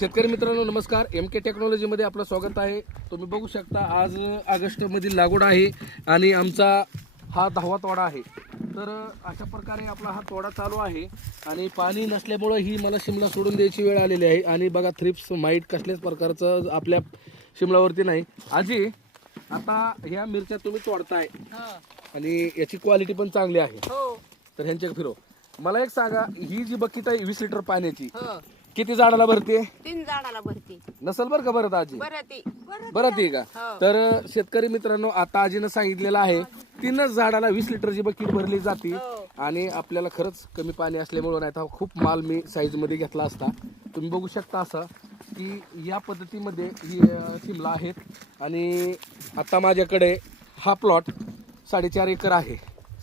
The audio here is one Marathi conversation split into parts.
शेतकरी मित्रांनो नमस्कार. MK टेक्नॉलॉजीमध्ये आपलं स्वागत आहे. तुम्ही बघू शकता आज ऑगस्टमधील लागवड आहे आणि आमचा हा 10वा तोडा आहे. तर अशा प्रकारे आपला हा तोडा चालू आहे आणि पाणी नसल्यामुळे ही मला शिमला सोडून द्यायची वेळ आलेली आहे. आणि बघा थ्रिप्स माईट कसल्याच प्रकारचं आपल्या शिमलावरती नाही. आजी आता ह्या मिरच्या तुम्ही तोडताय आणि याची क्वालिटी पण चांगली आहे. तर ह्यांच्या फिरो मला एक सांगा, ही जी बकेट आहे 20 लिटर पाण्याची किती झाडाला भरते? 3 झाडाला भरते. नसल बरं का भरत आजी? बरं ती का? तर शेतकरी मित्रांनो आता आजीनं सांगितलेलं आहे 3च झाडाला 20 लिटरची बकेट भरली जाते. आणि आपल्याला खरंच कमी पाणी असल्यामुळे नाही तर खूप माल मी साईज मध्ये घेतला असता. तुम्ही बघू शकता असं की या पद्धतीमध्ये ही शिमला आहेत. आणि आता माझ्याकडे हा प्लॉट 4.5 एकर आहे.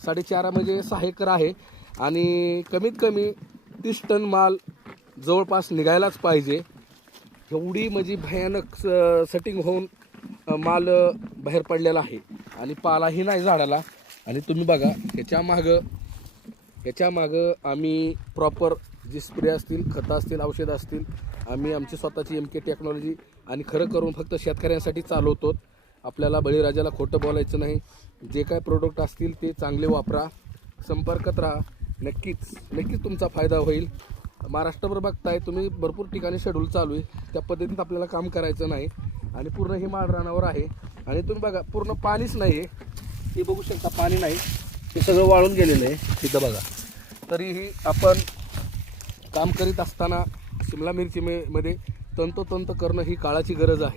4.5 म्हणजे 6 एकर आहे आणि कमीत कमी 30 टन माल जवळपास निघायलाच पाहिजे. एवढी म्हणजे भयानक सेटिंग होऊन माल बाहेर पडलेला आहे आणि पालाही नाही झाडाला. आणि तुम्ही बघा ह्याच्या मागं आम्ही प्रॉपर जे स्प्रे असतील, खतं असतील, औषधं असतील, आम्ही आमची स्वतःची MK टेक्नॉलॉजी आणि खरं करून फक्त शेतकऱ्यांसाठी चालवतो. आपल्याला बळीराजाला खोटं बोलायचं नाही. जे काय प्रोडक्ट असतील ते चांगले वापरा, संपर्कात राहा. नक्कीच तुमचा फायदा होईल. महाराष्ट्रभर बघताय तुम्ही, भरपूर ठिकाणी शेड्यूल चालू आहे. त्या पद्धतीत आपल्याला काम करायचं नाही. आणि पूर्ण ही माळ रानावर आहे आणि तुम्ही बघा पूर्ण पाणीच नाही आहे. हे बघू शकता पाणी नाही, हे सगळं वाळून गेलेलं आहे तिथं बघा. तरीही आपण काम करीत असताना शिमला मिरची मध्ये तंतोतंत करणं ही काळाची गरज आहे.